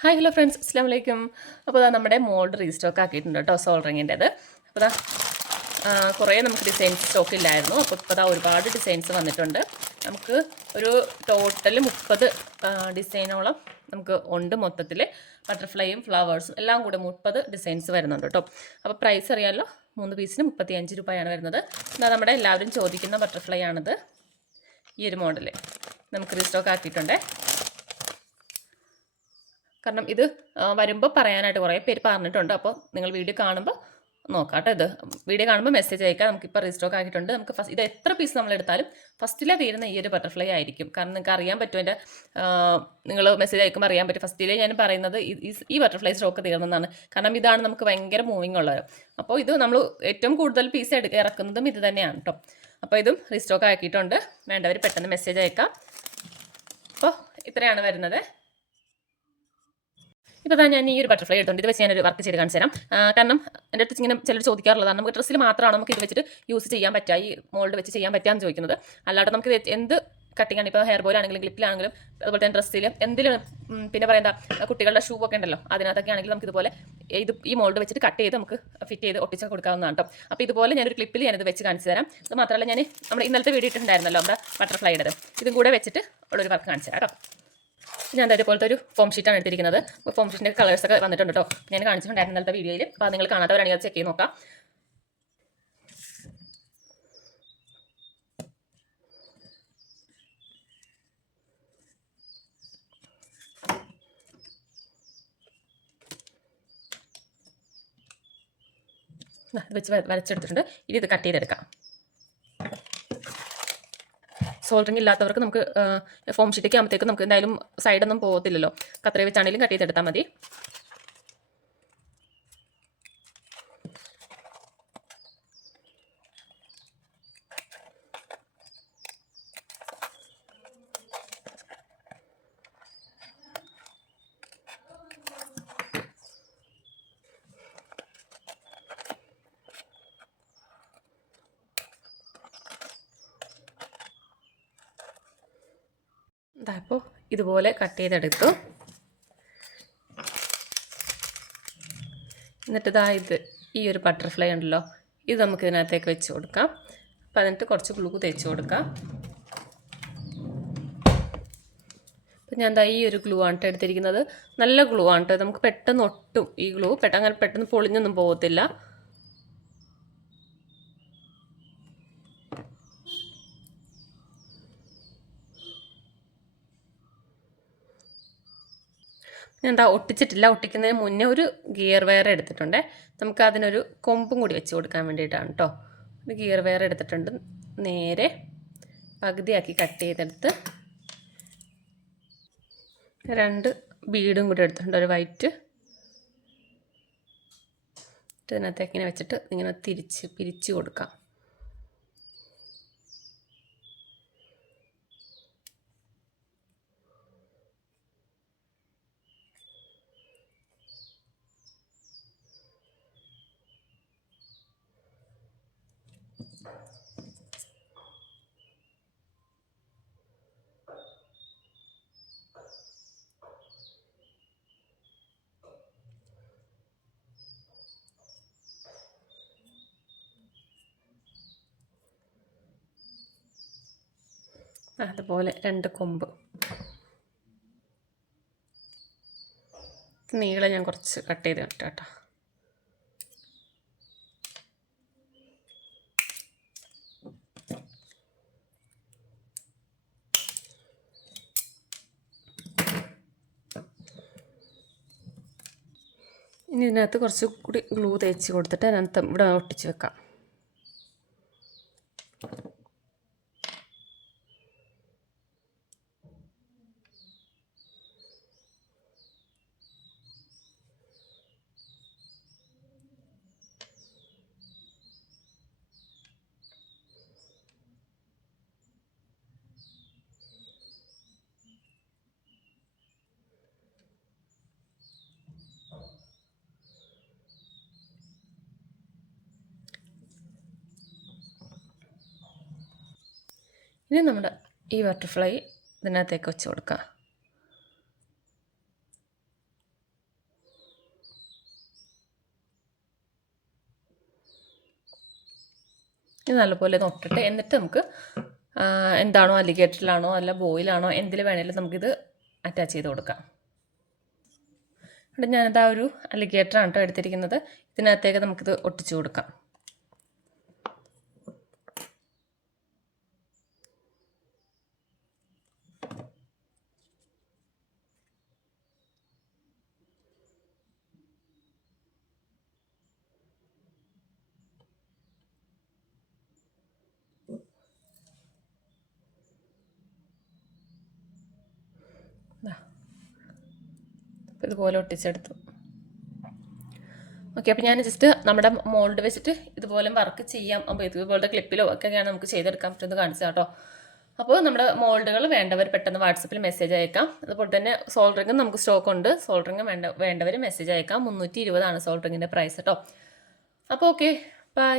Hi hello friends, അസ്സാം വലൈക്കും. അപ്പോൾ നമ്മുടെ മോൾഡ് റീസ്റ്റോക്ക് ആക്കിയിട്ടുണ്ട് കേട്ടോ, സോൾ റിങ്ങിൻ്റെത്. അപ്പോൾ കുറേ നമുക്ക് ഡിസൈൻസ് സ്റ്റോക്ക് ഇല്ലായിരുന്നു. അപ്പോൾ ഇപ്പോൾ ഒരുപാട് ഡിസൈൻസ് വന്നിട്ടുണ്ട്. നമുക്ക് ഒരു ടോട്ടൽ 30 ഡിസൈനോളം നമുക്ക് ഉണ്ട്. മൊത്തത്തിൽ ബട്ടർഫ്ലൈയും ഫ്ലവേഴ്സും എല്ലാം കൂടെ 30 ഡിസൈൻസ് വരുന്നുണ്ട് കേട്ടോ. അപ്പോൾ പ്രൈസ് അറിയാമല്ലോ, 3 പീസിന് 35 രൂപയാണ് വരുന്നത്. എന്നാൽ നമ്മുടെ എല്ലാവരും ചോദിക്കുന്ന ബട്ടർഫ്ലൈ ആണിത്. ഈ ഒരു മോഡൽ നമുക്ക് റീസ്റ്റോക്ക് ആക്കിയിട്ടുണ്ട്. കാരണം ഇത് വരുമ്പോൾ പറയാനായിട്ട് കുറേ പേര് പറഞ്ഞിട്ടുണ്ട്. അപ്പോൾ നിങ്ങൾ വീഡിയോ കാണുമ്പോൾ നോക്കാം കേട്ടോ. ഇത് വീഡിയോ കാണുമ്പോൾ മെസ്സേജ് അയക്കാം. നമുക്കിപ്പോൾ റീസ്റ്റോക്ക് ആക്കിയിട്ടുണ്ട്. നമുക്ക് ഇത് എത്ര പീസ് നമ്മളെടുത്താലും ഫസ്റ്റിലെ തീരുന്ന ഈ ഒരു ബട്ടർഫ്ലൈ ആയിരിക്കും. കാരണം നിങ്ങൾക്ക് അറിയാൻ പറ്റും, എൻ്റെ നിങ്ങൾ മെസ്സേജ് അയക്കുമ്പോൾ അറിയാൻ പറ്റും. ഫസ്റ്റിലെ ഞാൻ പറയുന്നത് ഈ ബട്ടർഫ്ലൈ സ്റ്റോക്ക് തീർന്നതാണ്. കാരണം ഇതാണ് നമുക്ക് ഭയങ്കര മൂവിങ് ഉള്ളത്. അപ്പോൾ ഇത് നമ്മൾ ഏറ്റവും കൂടുതൽ പീസ് ഇറക്കുന്നതും ഇത് തന്നെയാണ് കേട്ടോ. അപ്പോൾ ഇതും റീസ്റ്റോക്ക് ആക്കിയിട്ടുണ്ട്. വേണ്ടവർ പെട്ടെന്ന് മെസ്സേജ് അയക്കാം. അപ്പോൾ ഇത്രയാണ് വരുന്നത്. ഇപ്പോൾ ഞാൻ ഈ ഒരു ബട്ടർഫ്ലൈ എടുത്തുകൊണ്ട് ഇത് വെച്ച് ഞാനൊരു വർക്ക് ചെയ്ത് കാണിച്ചു തരാം. കാരണം എൻ്റെ അടുത്ത് ഇങ്ങനെ ചിലർ ചോദിക്കാറുള്ളതാണ്, നമുക്ക് ഡ്രസ്സിൽ മാത്രമാണ് നമുക്ക് ഇത് വെച്ചിട്ട് യൂസ് ചെയ്യാൻ പറ്റുക, ഈ മോൾഡ് വെച്ച് ചെയ്യാൻ പറ്റുകയെന്ന് ചോദിക്കുന്നത്. അല്ലാതെ നമുക്ക് എന്ത് കട്ടിങ് ആണ്, ഇപ്പോൾ ഹെയർ ബോയിൽ ആണെങ്കിലും ക്ലിപ്പിലാണെങ്കിലും അതുപോലെ തന്നെ ഡ്രസ്സിൽ എന്തിലും, പിന്നെ പറയുന്ന കുട്ടികളുടെ ഷൂ ഒക്കെ ഉണ്ടല്ലോ, അതിനകത്തൊക്കെ ആണെങ്കിൽ നമുക്ക് ഇതുപോലെ ഈ മോൾഡ് വെച്ചിട്ട് കട്ട് ചെയ്ത് നമുക്ക് ഫിറ്റ് ചെയ്ത് ഒട്ടിച്ച് കൊടുക്കാവുന്നതാണ് കേട്ടോ. അപ്പോൾ ഇതുപോലെ ഞാനൊരു ക്ലിപ്പിൽ ഞാനിത് വെച്ച് കാണിച്ചു തരാം. അത് മാത്രമല്ല, ഞാൻ നമ്മുടെ ഇന്നലത്തെ വീഡിയോ ഇട്ടിട്ടുണ്ടായിരുന്നല്ലോ നമ്മുടെ ബട്ടർഫ്ലൈയുടെ, ഇതും കൂടെ വെച്ചിട്ട് ഉള്ളൊരു വർക്ക് കാണിച്ചു തരാം കേട്ടോ. ഞാൻ അതേപോലത്തെ ഒരു ഫോം ഷീറ്റാണ് എടുത്തിരിക്കുന്നത്. ഫോം ഷീറ്റിൻ്റെ കളേഴ്സൊക്കെ വന്നിട്ടുണ്ട് കേട്ടോ. ഞാൻ കാണിച്ചിട്ടുണ്ടായിരുന്നു ഇന്നലത്തെ വീഡിയോയിൽ. അപ്പോൾ നിങ്ങൾ കാണാത്തവരാണെങ്കിൽ അത് ചെക്ക് ചെയ്ത് നോക്കാം. ഇത് വെച്ച് വരച്ചെടുത്തിട്ടുണ്ട്. ഇനി ഇത് കട്ട് ചെയ്തെടുക്കാം. സോൾഡറിങ് ഇല്ലാത്തവർക്ക് നമുക്ക് ഫോം ഷീറ്റൊക്കെ ആകുമ്പോഴത്തേക്കും നമുക്ക് എന്തായാലും സൈഡൊന്നും പോകത്തില്ലല്ലോ. കത്രിക വെച്ചാണെങ്കിലും കട്ട് ചെയ്തെടുത്താൽ മതി. അപ്പോൾ ഇതുപോലെ കട്ട് ചെയ്തെടുത്തു. എന്നിട്ട് ഇത് ഈ ഒരു ബട്ടർഫ്ലൈ ഉണ്ടല്ലോ, ഇത് നമുക്ക് ഇതിനകത്തേക്ക് വെച്ച് കൊടുക്കാം. അപ്പോൾ എന്നിട്ട് കുറച്ച് ഗ്ലൂ തേച്ച് കൊടുക്കാം. അപ്പം ഞാൻ ഈ ഒരു ഗ്ലൂ ആണ് എടുത്തിരിക്കുന്നത്. നല്ല ഗ്ലൂ ആണ് കേട്ടോ. നമുക്ക് പെട്ടെന്ന് ഒട്ടും ഈ ഗ്ലൂ അങ്ങനെ പെട്ടെന്ന് പൊളിഞ്ഞൊന്നും പോകത്തില്ല. ഞാൻ ഒട്ടിച്ചിട്ടില്ല. ഒട്ടിക്കുന്നതിന് മുന്നേ ഒരു ഗിയർ വയർ എടുത്തിട്ടുണ്ട്. നമുക്ക് അതിനൊരു കൊമ്പും കൂടി വെച്ച് കൊടുക്കാൻ വേണ്ടിയിട്ടാണ് കേട്ടോ. ഒരു ഗിയർ വയർ എടുത്തിട്ടുണ്ട്. നേരെ പകുതിയാക്കി കട്ട് ചെയ്തെടുത്ത് 2 ബീഡും കൂടി എടുത്തിട്ടുണ്ട്, ഒരു വൈറ്റ്. ഇതിനകത്തേക്ക് ഇങ്ങനെ വെച്ചിട്ട് ഇങ്ങനെ പിരിച്ച് കൊടുക്കാം. അതുപോലെ 2 കൊമ്പ്. നീളം ഞാൻ കുറച്ച് കട്ട് ചെയ്ത് കേട്ടോ. ഇനി ഇതിനകത്ത് കുറച്ച് കൂടി ഗ്ലൂ തേച്ച് കൊടുത്തിട്ട് അതിനകത്ത് ഇവിടെ ഒട്ടിച്ച് വെക്കാം. ഇനി നമ്മുടെ ഈ ബട്ടർഫ്ലൈ ഇതിനകത്തേക്ക് വെച്ച് കൊടുക്കാം. ഇത് നല്ലപോലെ നോക്കിയിട്ട് എന്നിട്ട് നമുക്ക് എന്താണോ അലിഗേറ്ററിലാണോ അല്ല ബോയിലാണോ എന്തിൽ വേണമെങ്കിലും നമുക്കിത് അറ്റാച്ച് ചെയ്ത് കൊടുക്കാം. ഇവിടെ ഞാനിതാ ഒരു അലിഗേറ്ററാണ് കേട്ടോ എടുത്തിരിക്കുന്നത്. ഇതിനകത്തേക്ക് നമുക്കിത് ഒട്ടിച്ചു കൊടുക്കാം. ഇതുപോലെ ഒട്ടിച്ചെടുത്തു. ഓക്കെ, അപ്പോൾ ഞാൻ ജസ്റ്റ് നമ്മുടെ മോൾഡ് വെച്ചിട്ട് ഇതുപോലെ വർക്ക് ചെയ്യാം. അപ്പോൾ ഇതുപോലത്തെ ക്ലിപ്പിലോ ഒക്കെയാണ് നമുക്ക് ചെയ്തെടുക്കാൻ പറ്റുന്നത് കാണിച്ചാൽ കേട്ടോ. അപ്പോൾ നമ്മുടെ മോൾഡുകൾ വേണ്ടവർ പെട്ടെന്ന് വാട്സപ്പിൽ മെസ്സേജ് അയക്കാം. അതുപോലെ തന്നെ സോൾഡറിങ്ങും നമുക്ക് സ്റ്റോക്ക് ഉണ്ട്. സോൾഡറിങ്ങും വേണ്ടവർ മെസ്സേജ് അയക്കാം. 320 സോൾഡറിങ്ങിൻ്റെ പ്രൈസ് കേട്ടോ. അപ്പോൾ ഓക്കെ, ബൈ.